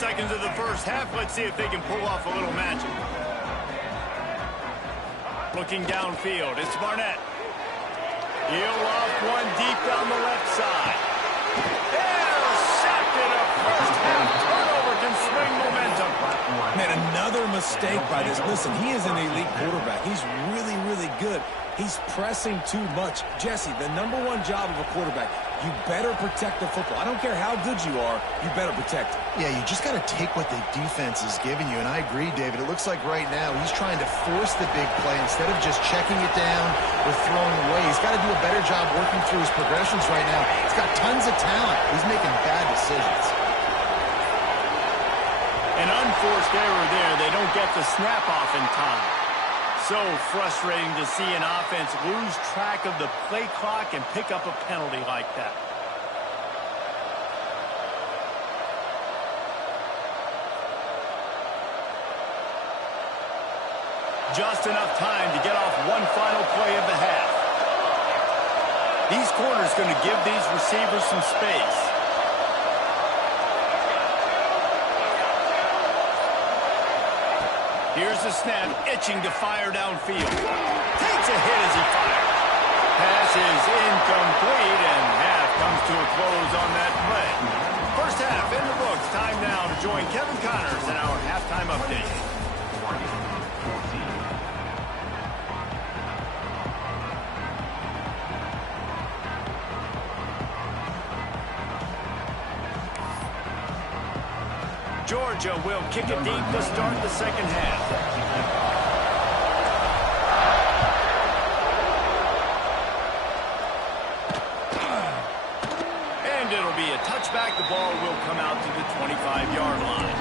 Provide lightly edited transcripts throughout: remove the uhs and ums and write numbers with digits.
seconds of the first half. Let's see if they can pull off a little magic. Looking downfield, it's Barnett. He'll off one deep down the left side. Intercepted. A first half turnover can swing momentum. Man, another mistake by this. Listen, he is an elite quarterback. He's really, really good. He's pressing too much. Jesse, the #1 job of a quarterback, you better protect the football. I don't care how good you are, you better protect it. Yeah, you just got to take what the defense is giving you, and I agree, David. It looks like right now he's trying to force the big play instead of just checking it down or throwing away. He's got to do a better job working through his progressions right now. He's got tons of talent. He's making bad decisions. An unforced error there. They don't get the snap off in time. So frustrating to see an offense lose track of the play clock and pick up a penalty like that. Just enough time to get off one final play of the half. These corners going to give these receivers some space. Here's the snap, itching to fire downfield. Takes a hit as he fires. Pass is incomplete, and half comes to a close on that play. First half in the books. Time now to join Kevin Connors in our halftime update. Georgia will kick it deep to start the second half. And it'll be a touchback. The ball will come out to the 25-yard line.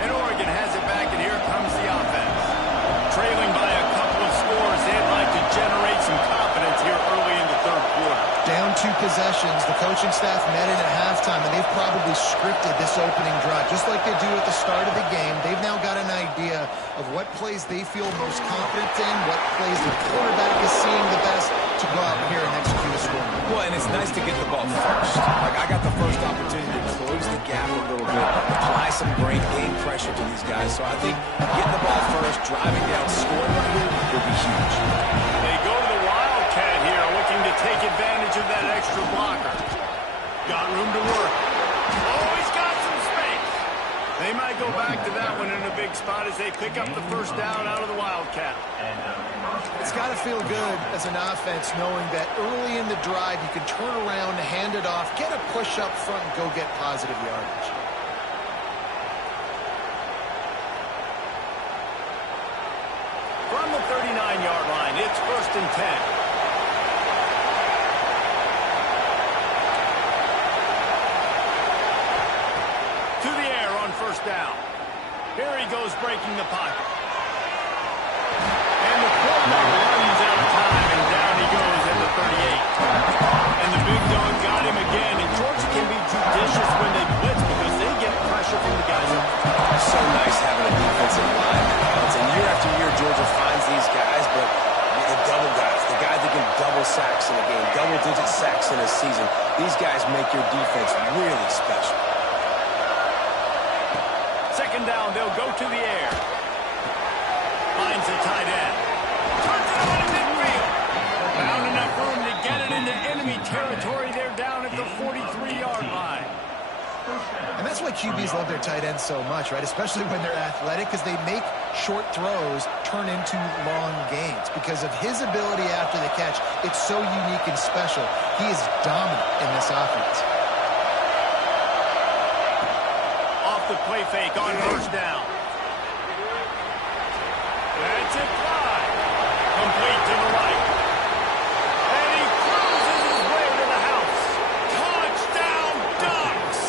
And Oregon has it back, and here comes the offense. Trailing by a couple of scores, they'd like to generate some confidence here early in the third quarter. Down 2 possessions, the coaching staff met in at halftime, and they've probably scripted this opening drive. Just like they do at the start of the game, they've now got an idea of what plays they feel most confident in, what plays the quarterback is seeing the best to go out here and execute a score. Well, and it's nice to get the ball first. Like, I got the first opportunity to close the gap a little bit, apply some great game pressure to these guys. So I think getting the ball first, driving down, scoring right here will be huge. They go to the Wildcat here, looking to take advantage of that extra blocker. Got room to work. Oh, he's got some space. They might go back to that one in a big spot as they pick up the first down out of the Wildcat. It's got to feel good as an offense knowing that early in the drive you can turn around, hand it off, get a push up front, and go get positive yardage. From the 39-yard line, it's 1st and 10. To the air on first down. Here he goes breaking the pocket. And the quarterback runs out of time, and down he goes at the 38. And the big dog got him again, and Georgia can be judicious when they blitz because they get pressure from the guys up. So nice having a defensive line. And year after year, Georgia finds these guys, but the double guys, the guys that can double sacks in a game, double-digit sacks in a season, these guys make your defense really special. Second down, they'll go to the air. Finds the tight end. Turns it on in midfield. Found enough room to get it into enemy territory. They're down at the 43-yard line. And that's why QBs love their tight ends so much, right? Especially when they're athletic, because they make short throws turn into long gains. Because of his ability after the catch, it's so unique and special. He is dominant in this offense. Off the play fake on first down. That's it fly. Complete to the right. And he cruises his way to the house. Touchdown Ducks!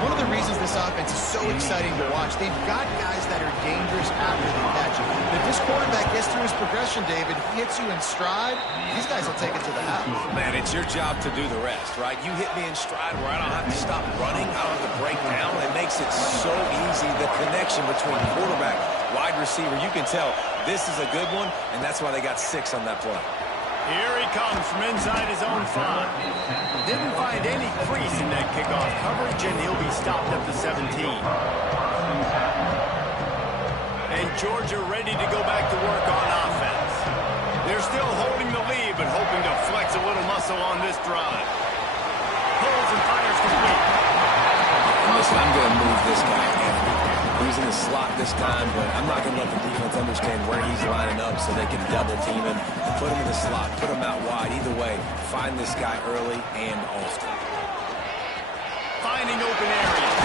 One of the reasons this offense is so exciting to watch, they've got guys that are dangerous after the catch. If this quarterback gets through his progression, David, he hits you in stride, these guys will take it to the house. Man, it's your job to do the rest, right? You hit me in stride where I don't have to stop running, I don't have to break down. It makes it so easy, the connection between quarterback, wide receiver. You can tell this is a good one, and that's why they got 6 on that play. Here he comes from inside his own 5. Didn't find any crease in that kickoff coverage, and he'll be stopped at the 17. And Georgia ready to go back to work on offense. They're still holding the lead, but hoping to flex a little muscle on this drive. Pulls and fires complete. Listen, I'm going to move this guy in. He's in the slot this time, but I'm not going to let the defense understand where he's lining up so they can double team him, put him in the slot, put him out wide. Either way, find this guy early and often. Finding open areas.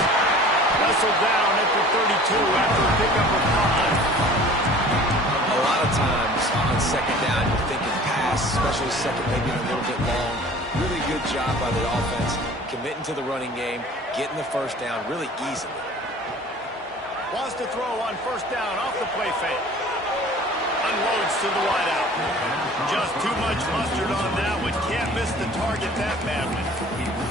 Wrestled down at the 32 after a pickup of 5. A lot of times on second down, you're thinking pass, especially second maybe a little bit long. Really good job by the offense, committing to the running game, getting the first down really easily. Wants to throw on first down off the play fake. Unloads to the wideout. Just too much mustard on that one. Can't miss the target that badly.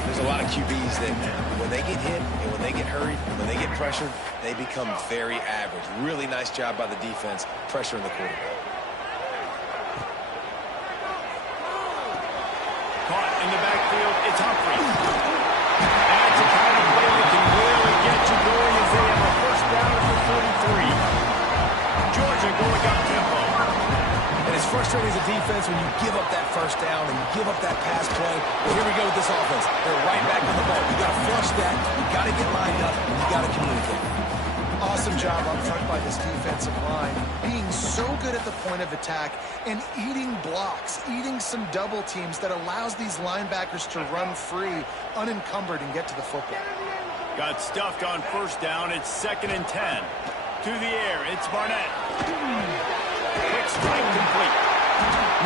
There's a lot of QBs that when they get hit and when they get hurried, when they get pressured, they become very average. Really nice job by the defense, pressuring the quarterback. Caught in the backfield, it's Humphrey. That's the kind of play that can really get you going as they have a first down at the 43. Georgia going up tempo. And it's frustrating as a defense when you give up that first down and you give up that pass play. But here we go with this offense. They're right back on the ball. You got to flush that. You got to get lined up. And you got to communicate. Awesome job up front by this defensive line, being so good at the point of attack and eating blocks, eating some double teams that allows these linebackers to run free, unencumbered, and get to the football. Got stuffed on first down. It's 2nd and 10. To the air, it's Barnett. Quick strike complete.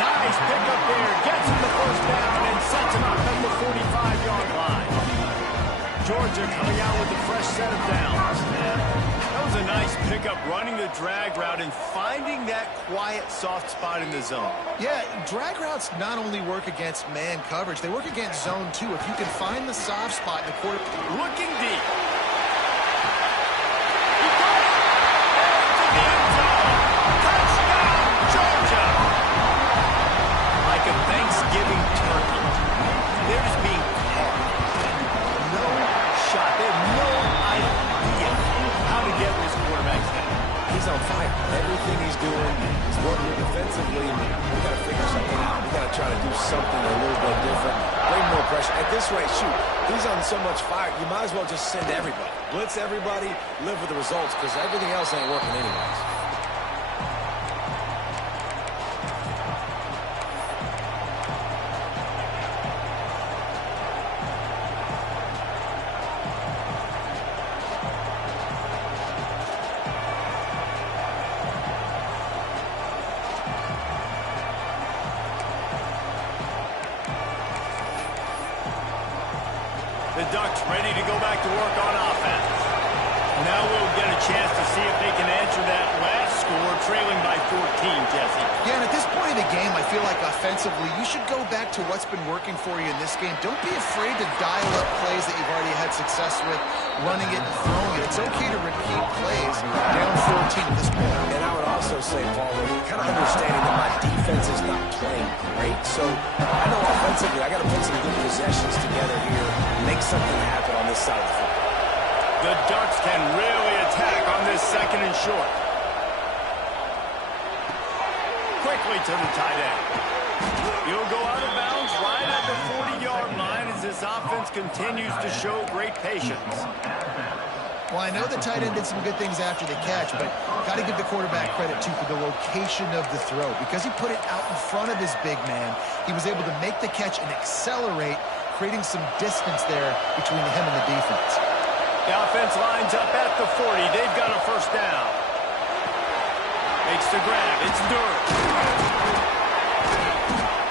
Nice pickup there. Gets him the first down and sets him up at the 45-yard line. Georgia coming out with a fresh set of downs. That was a nice pickup, running the drag route and finding that quiet, soft spot in the zone. Yeah, drag routes not only work against man coverage, they work against zone too. If you can find the soft spot in the quarter. Looking deep. He got it. Into the end zone. Touchdown, Georgia. Like a Thanksgiving turkey. They're just being carved. No shot. They have no idea how to get this quarterback's head. He's on fire. Everything he's doing is working defensively. We got to figure something out. We got to try to do something a little bit different. Bring more pressure. At this rate, shoot, he's on so much fire, you might as well just send everybody. Blitz everybody, live with the results, because everything else ain't working anyways. The Ducks ready to go back to work on offense. Now we'll get a chance to see if they can answer that last score, trailing by 14, Jesse. Yeah, and at this point in the game, I feel like offensively, you should go back to what's been working for you in this game. Don't be afraid to dial up plays that you've already had success with, running it and throwing it. It's okay to repeat plays down 14 at this point. And I would also say, Paul, kind of understanding that my defense is not playing great. So I know offensively I got to put some good possessions together here, make something happen on this side of the football. The Ducks can really attack on this 2nd and short. Quickly to the tight end. He'll go out of bounds right at the 40-yard line as this offense continues to show great patience. Well, I know the tight end did some good things after the catch, but got to give the quarterback credit, too, for the location of the throw. Because he put it out in front of his big man, he was able to make the catch and accelerate, creating some distance there between him and the defense. The offense lines up at the 40. They've got a first down. Makes the grab. It's Durr.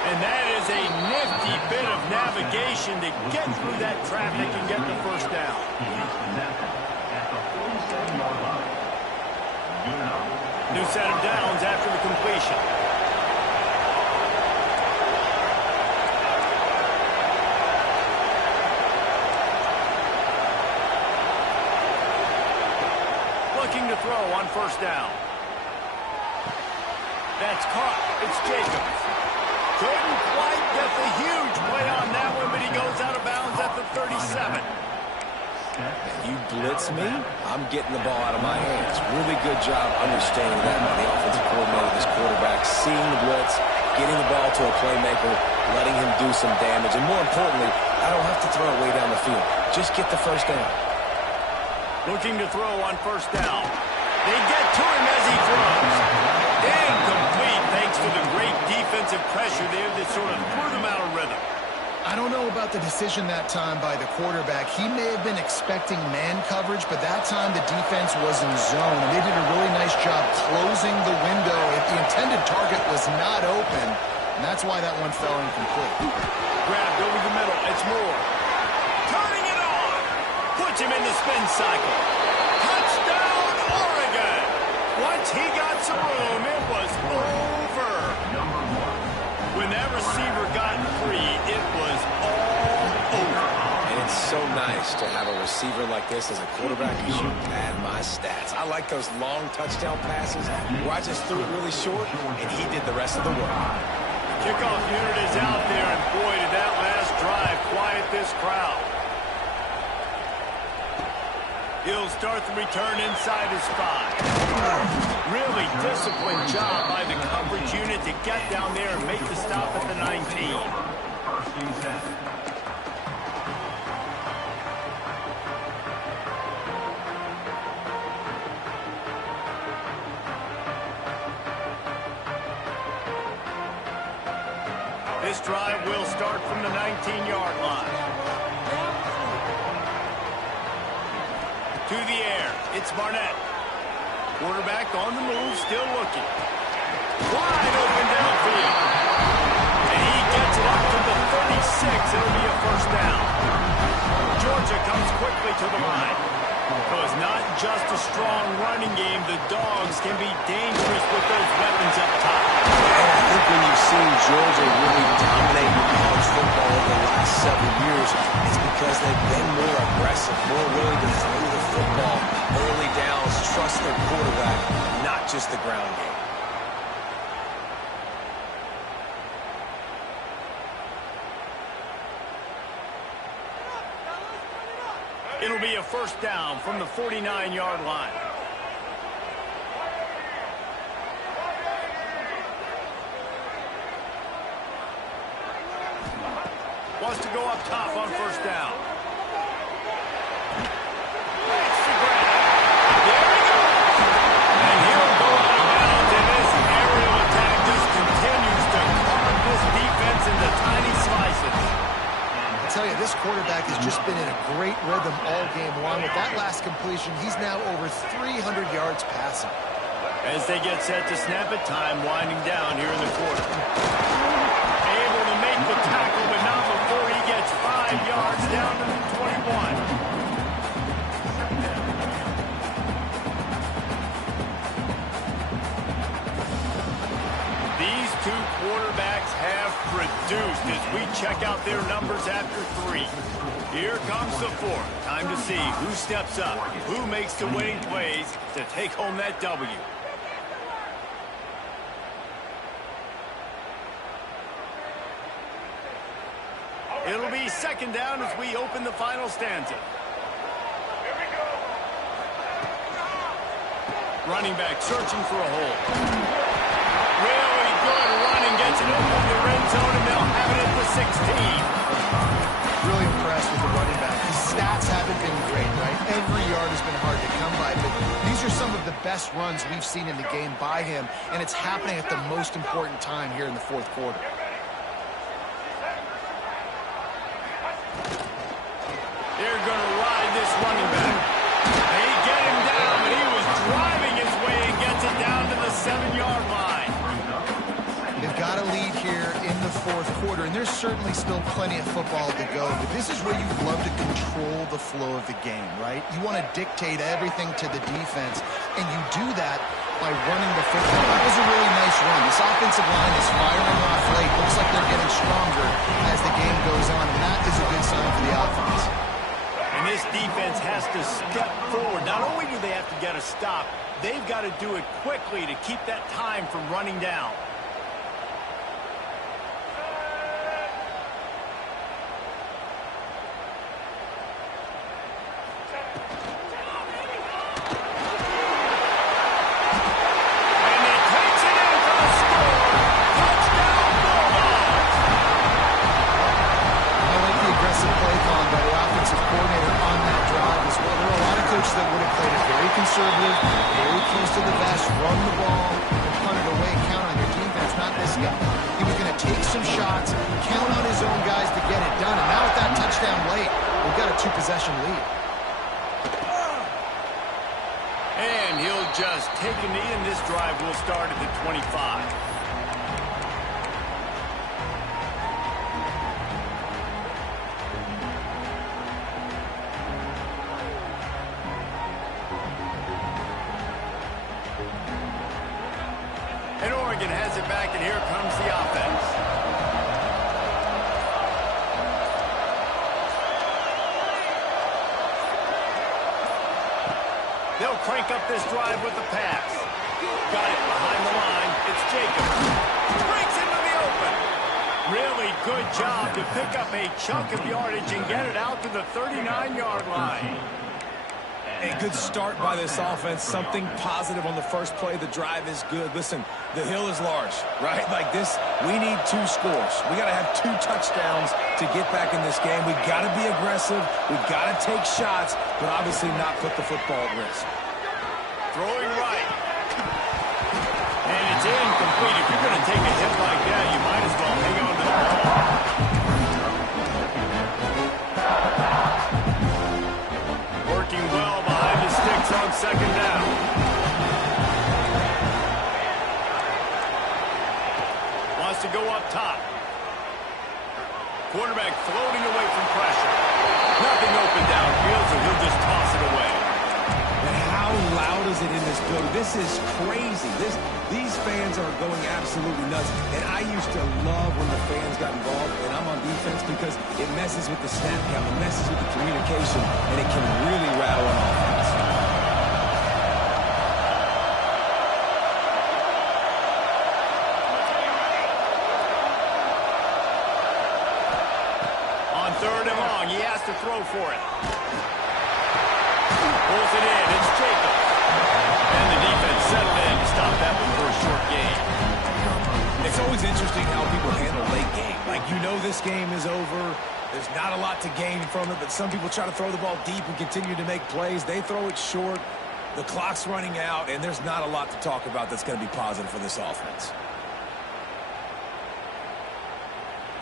And that is a nifty bit of navigation to get through that traffic and get the first down. New set of downs after the completion. Looking to throw on first down. That's caught. It's Jacobs. Couldn't quite get the huge play on that one, but he goes out of bounds at the 37. You blitz me, I'm getting the ball out of my hands. Really good job understanding that by the offensive coordinator, this quarterback, seeing the blitz, getting the ball to a playmaker, letting him do some damage, and more importantly, I don't have to throw it way down the field. Just get the first down. Looking to throw on first down. They get to him as he throws. Incomplete thanks to the great defensive pressure there that sort of threw them out of rhythm. I don't know about the decision that time by the quarterback. He may have been expecting man coverage, but that time the defense was in zone. And they did a really nice job closing the window. The intended target was not open, and that's why that one fell incomplete. Grabbed over the middle. It's Moore. Turning it on. Puts him in the spin cycle. Touchdown, Oregon. Once he got some room, it was over. When that receiver got free, it was all over. And it's so nice to have a receiver like this as a quarterback because you pad my stats. I like those long touchdown passes where I just threw it really short and he did the rest of the work. Kickoff unit is out there, and boy, did that last drive quiet this crowd. He'll start the return inside his 5. Really disciplined job by the coverage unit to get down there and make the stop at the 19. This drive will start from the 19-yard line. To the air, it's Barnett. Quarterback on the move, still looking. Wide open downfield. And he gets it up to the 36. It'll be a first down. Georgia comes quickly to the line. So it's not just a strong running game. The Dogs can be dangerous with those weapons up top. And I think when you've seen Georgia really dominate college football over the last several years, it's because they've been more aggressive, more willing to throw the football early downs, trust their quarterback, not just the ground game. It'll be a first down from the 49-yard line. Wants to go up top on first down. It's the grab. There he goes. And he'll go out of bounds, and this aerial attack just continues to carve this defense into tiny slices. I tell you, this quarterback has just been in a great rhythm all game long. With that last completion, he's now over 300 yards passing. As they get set to snap it, time winding down here in the quarter. Able to make the tackle, but not before he gets 5 yards down to the 21. These two quarterbacks have produced as we check out their numbers after 3. Here comes the 4th. Time to see who steps up, who makes the winning plays to take home that W. It'll be second down as we open the final stanza. Running back searching for a hole. Really good running, gets it over the red zone, and they'll have it at the 16. Really impressed with the running back. His stats haven't been great, right? Every yard has been hard to come by, but these are some of the best runs we've seen in the game by him, and it's happening at the most important time here in the 4th quarter. They're going to ride this running back. They get him down, but he was driving his way and gets it down to the 7-yard line. They've got a lead here in the 4th quarter, and there's certainly still plenty of football to go, but this is where you love to control the flow of the game, right? You want to dictate everything to the defense, and you do that by running the football. That was a really nice run. This offensive line is firing off late. Looks like they're getting stronger as the game goes on, and that is a good sign for the offense. And this defense has to step forward. Not only do they have to get a stop, they've got to do it quickly to keep that time from running down. Conservative, very close to the vest, run the ball, and punt it away, count on your defense, not this guy. He was going to take some shots, count on his own guys to get it done, and now with that touchdown late, we've got a 2-possession lead. And he'll just take a knee, and this drive will start at the 25. And Oregon has it back, and here comes the offense. They'll crank up this drive with the pass. Got it behind the line. It's Jacobs. Breaks into the open. Really good job to pick up a chunk of yardage and get it out to the 39-yard line. A good start by this offense. Something positive on the first play. The drive is good. Listen, the hill is large, right? Like this, we need 2 scores. We got to have 2 touchdowns to get back in this game. We got to be aggressive. We got to take shots, but obviously not put the football at risk. Throwing right. And it's incomplete. If you're going to take a hit like that, you might as well hang on to the ball. Working well behind the sticks on second down. Wants to go up top. Quarterback floating away from pressure. Nothing open downfield, so he'll just toss it away. And how loud is it in this building? This is crazy. These fans are going absolutely nuts. And I used to love when the fans got involved, and I'm on defense because it messes with the snap count, it messes with the communication, and it can really rattle an offense. On third and long, he has to throw for it. Pulls it in, it's Jacobs. And the defense settled in to stop that one for a short gain. It's always interesting how people handle late game. Like, you know this game is over. There's not a lot to gain from it, but some people try to throw the ball deep and continue to make plays. They throw it short. The clock's running out, and there's not a lot to talk about that's going to be positive for this offense.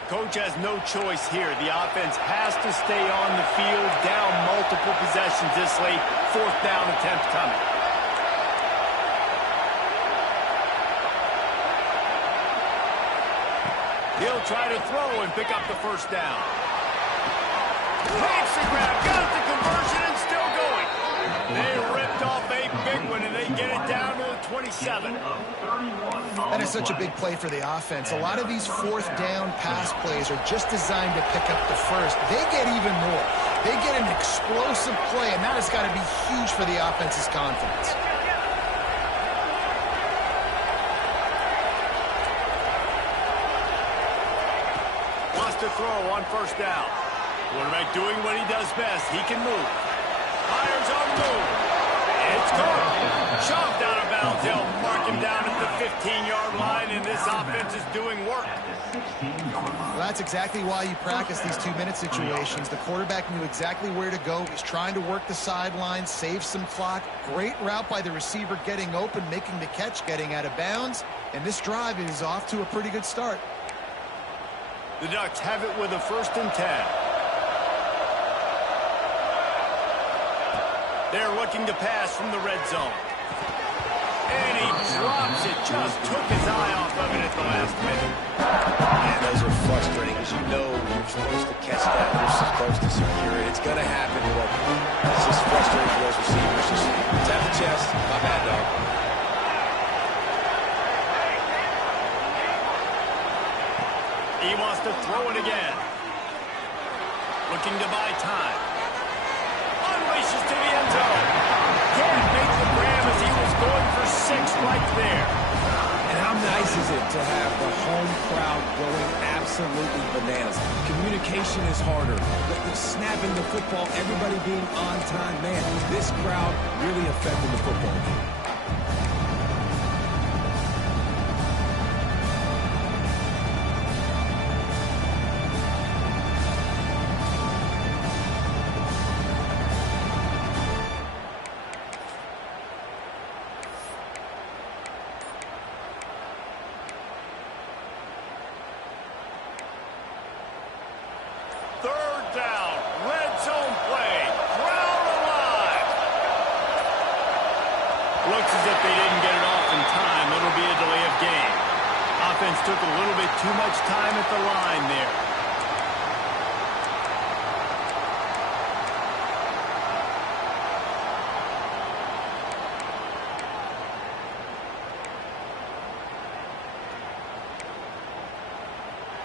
Coach has no choice here. The offense has to stay on the field, down multiple possessions this late. 4th down attempt coming. He'll try to throw and pick up the first down. Makes the grab, got the conversion, and still going. They ripped off a big one, and they get it down to the 27. That is such a big play for the offense. A lot of these 4th down pass plays are just designed to pick up the first. They get even more. They get an explosive play, and that has got to be huge for the offense's confidence. Wants to throw on first down. Quarterback doing what he does best. He can move. Fires on the move. It's caught. Shoved out of bounds. They'll mark him down at the 15-yard line, and this offense is doing work. Well, that's exactly why you practice these 2-minute situations. The quarterback knew exactly where to go. He's trying to work the sidelines, save some clock. Great route by the receiver getting open, making the catch, getting out of bounds. And this drive is off to a pretty good start. The Ducks have it with a 1st and 10. They're looking to pass from the red zone. And he drops it. Just took his eye off of it at the last minute. And those are frustrating because you know you're supposed to catch that. You're supposed to secure it. It's going to happen, but it's just frustrating for those receivers. Just tap the chest. My bad, dog. He wants to throw it again. Looking to buy time. Unleashes to the end zone. Can't make the grab as he was going for 6 right there. And how nice is it to have the home crowd going absolutely bananas? Communication is harder. The snapping the football, everybody being on time. Man, this crowd really affecting the football game. Third down, red zone play, crowd alive. Looks as if they didn't get it off in time. It'll be a delay of game. Offense took a little bit too much time at the line there.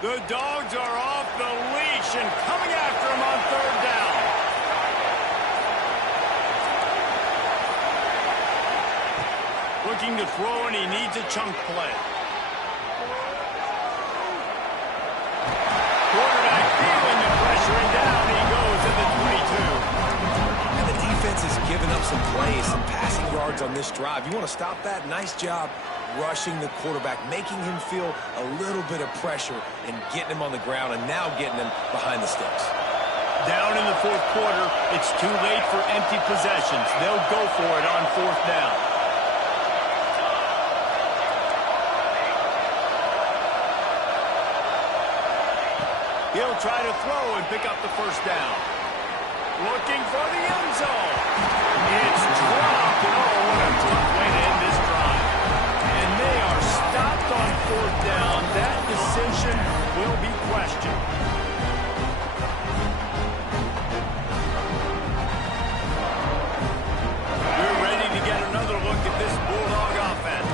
The Dogs are off the leash and coming after him on third down. Looking to throw, and he needs a chunk play. Quarterback feeling the pressure, and down he goes at the 22. And the defense has given up some plays, some passing yards on this drive. You want to stop that? Nice job rushing the quarterback, making him feel a little bit of pressure and getting him on the ground and now getting him behind the sticks. Down in the fourth quarter, it's too late for empty possessions. They'll go for it on fourth down. He'll try to throw and pick up the first down. Looking for the end zone. It's dropped. Oh, what a tough way to end this drive. And they are stopped on fourth down. That decision will be questioned. We're ready to get another look at this Bulldog offense.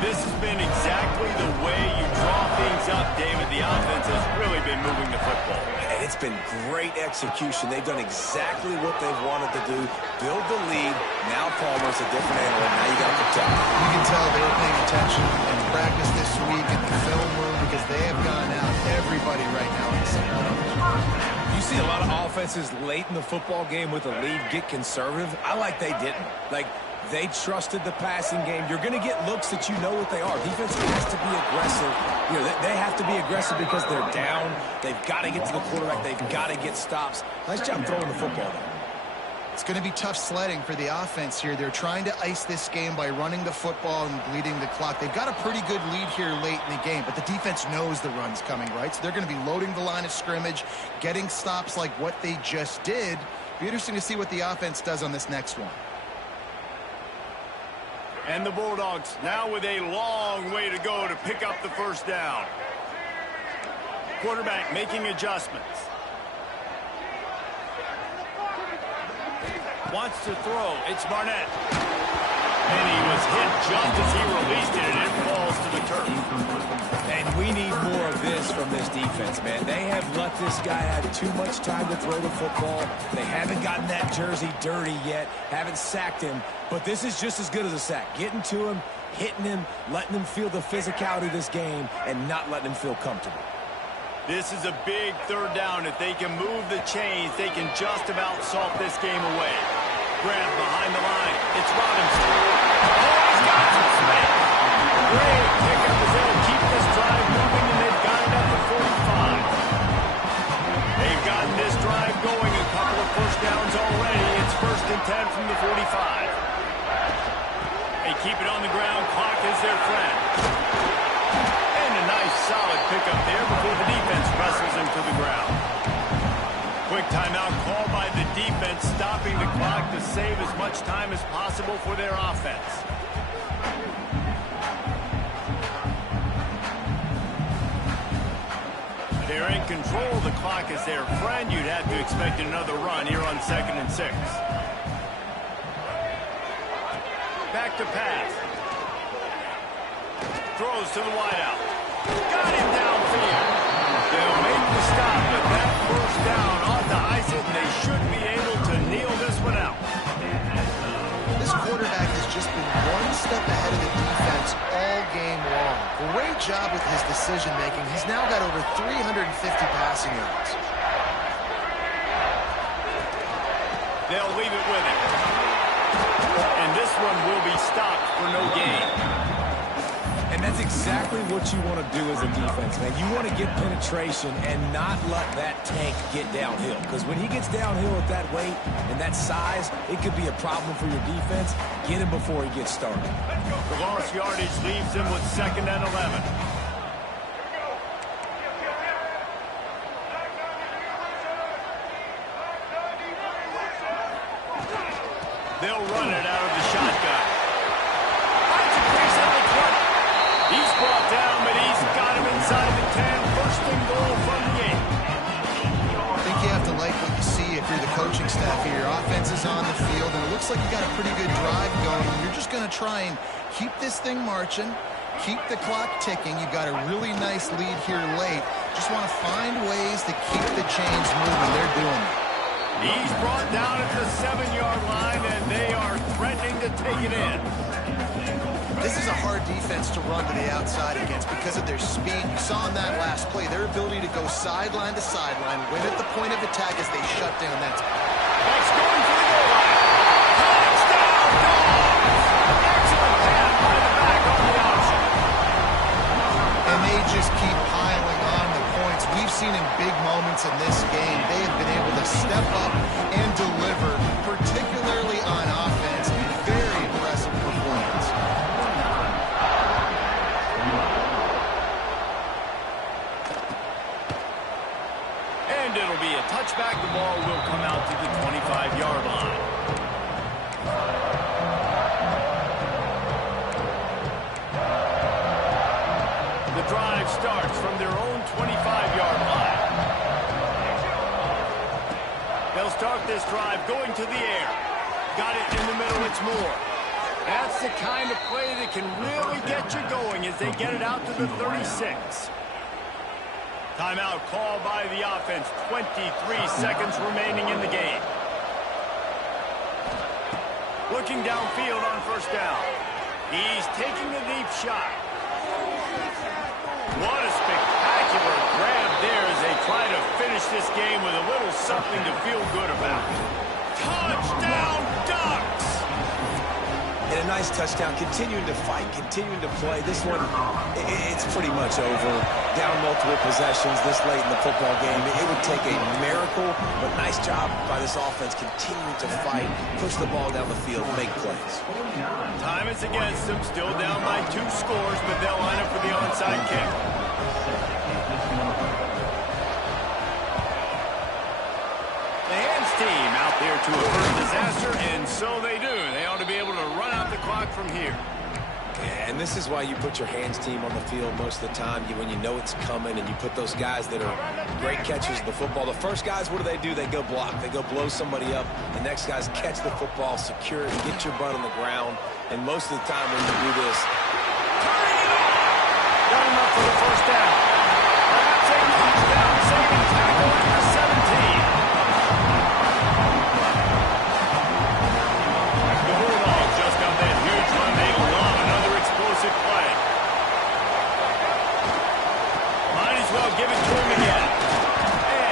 This has been exactly the way you draw things up, David. The offense has really been moving the football. And it's been great execution. They've done exactly what they've wanted to do. Build the lead. Now Palmer's a different animal. Now you got to protect him. You can tell they were paying attention in practice this week in the film room because they have gone out everybody right now in the same page. You see a lot of offenses late in the football game with a lead get conservative. I like they didn't. Like, they trusted the passing game. You're going to get looks that you know what they are. Defense has to be aggressive. You know, they have to be aggressive because they're down. They've got to get to the quarterback. They've got to get stops. Nice job throwing the football, though. It's going to be tough sledding for the offense here. They're trying to ice this game by running the football and bleeding the clock. They've got a pretty good lead here late in the game, but the defense knows the run's coming, right? So they're going to be loading the line of scrimmage, getting stops like what they just did. Be interesting to see what the offense does on this next one. And the Bulldogs now with a long way to go to pick up the first down. Quarterback making adjustments. Wants to throw. It's Barnett. And he was hit just as he released it, and it falls to the turf. And we need more of this from this defense, man. They have let this guy have too much time to throw the football. They haven't gotten that jersey dirty yet, haven't sacked him. But this is just as good as a sack. Getting to him, hitting him, letting him feel the physicality of this game, and not letting him feel comfortable. This is a big third down. If they can move the chains, they can just about salt this game away. Grab behind the line. It's Robinson. Oh, he's got some space. Great pickup as they'll keep this drive moving, and they've got it at the 45. They've gotten this drive going, a couple of first downs already. It's 1st and 10 from the 45. They keep it on the ground. Clock is their friend. And a nice solid pickup there before the defense wrestles him to the ground. Quick timeout called by the defense, stopping the clock to save as much time as possible for their offense. They're in control. The clock is their friend. You'd have to expect another run here on 2nd and 6. Back to pass. Throws to the wideout. Got him downfield. They'll make the stop, but that first down ought to ice it, and they should be able to kneel this one out. This quarterback has just been Great job with his decision-making. He's now got over 350 passing yards. They'll leave it with him. And this one will be stopped for no gain. And that's exactly what you want to do as a defense, man. You want to get penetration and not let that tank get downhill. Because when he gets downhill at that weight and that size, it could be a problem for your defense. Get him before he gets started. The lost yardage leaves him with 2nd and 11. They'll run it out of the shotgun. Finds a crease at the 20. He's brought down, but he's got him inside the 10. First and goal from the 8. I think you have to like what you see if you're the coaching staff here. Your offense is on the field, and it looks like you got a pretty good drive going. You're just going to try and keep this thing marching, keep the clock ticking. You've got a really nice lead here late. Just want to find ways to keep the chains moving. They're doing it. He's brought down at the 7-yard line, and they are threatening to take it in. This is a hard defense to run to the outside against because of their speed. You saw in that last play, their ability to go sideline to sideline, win at the point of attack as they shut down that. That's going for the goal line. Touchdown, Dogs! Excellent pass by the back on the option. And they just keep piling on the points. We've seen in big moments in this game, they have been able to step up and deliver, particularly on offense. Very impressive performance. And it'll be a touchback. The ball will come out to the 25-yard line. The drive starts from their own 25-yard line. They'll start this drive going to the air. Got it in the middle, it's Moore. That's the kind of play that can really get you going as they get it out to the 36. Timeout called by the offense. 23 seconds remaining in the game. Looking downfield on first down. He's taking a deep shot. What a spectacular grab there as they try to finish this game with a little something to feel good about. Touchdown, Ducks! And a nice touchdown, continuing to fight, continuing to play. This one, it's pretty much over. Down multiple possessions this late in the football game. It would take a miracle, but nice job by this offense continuing to fight, push the ball down the field, make plays. Time is against them, still down by 2 scores, but they'll line up for the onside kick. The hands team out there to avert disaster, and so they do. They ought to be able to run out the clock from here. And this is why you put your hands team on the field most of the time, when you know it's coming, and you put those guys that are great catchers of the football. The first guys, what do? They go block. They go blow somebody up. The next guys catch the football, secure it, get your butt on the ground. And most of the time when you do this, Turning it on! Got him up for the first down. Perhaps a touchdown, saving tackle at the 17. The Bulldogs just got that huge run. They love another explosive play. Might as well give it to him again.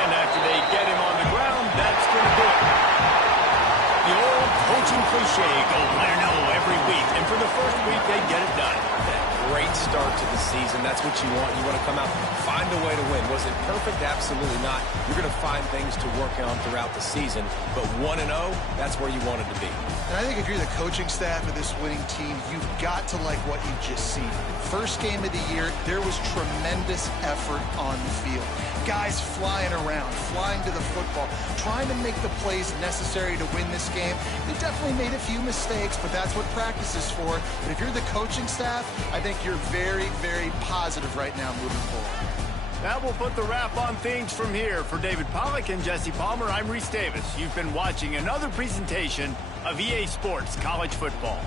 And after they get him on the ground, that's going to do it. The old coaching cliche, go win or no every week. And for the first week, they get it done. that great start to the season, that's what you want. You want to come out, find a way to win. Was it perfect? Absolutely not. You're going to find things to work on throughout the season. But 1-0, that's where you wanted to be. And I think if you're the coaching staff of this winning team, you've got to like what you've just seen. First game of the year, there was tremendous effort on the field. Guys flying around, flying to the football, trying to make the plays necessary to win this game. They definitely made a few mistakes, but that's what practice is for. But if you're the coaching staff, I think you're very, very positive right now moving forward. That will put the wrap on things from here. For David Pollack and Jesse Palmer, I'm Reese Davis. You've been watching another presentation of EA Sports College Football.